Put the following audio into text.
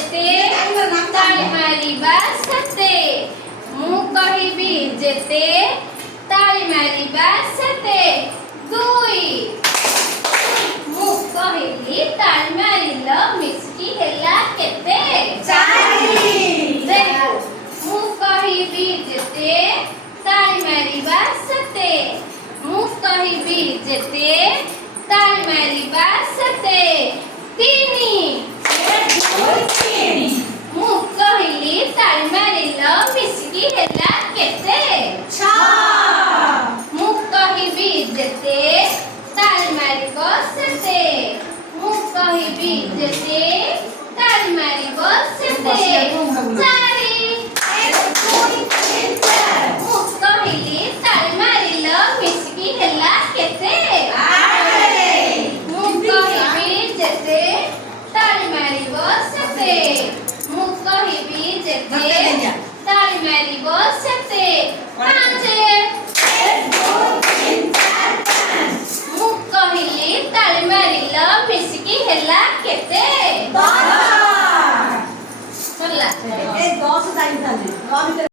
ଯେତେ ତାଳି ମାରିବା ସେତେ ମୁଁ କହିବି ଯେତେ ତାଳି ମାରିବା ସେତେ ଦୁଇ ମୁଁ କହିଲି ତାଳି ମାରିଲ ମିଶିକି ହେଲା କେତେ ମୁଁ କହିବି ଯେତେ ତାଳି ମାରିବା ସେତେ ମୁଁ କହିବି ଯେତେ ताली मारिबा सेते तीनी मु कहली ताली मारिल मिसिकी हैला केते छ मु कहबी जेते ताली मारिबो सेते मु कहबी जेते ताली मारिबो सेते चारि मु कहली ताली मारिल मिसिकी हैला केते ताली मारिबो सेते मु कहबी जेते ताली मारिबो सेते पाँचे मु कहली ताली मारिल मिसिकी हैला केते 10 सरला ए 10 जाई थाले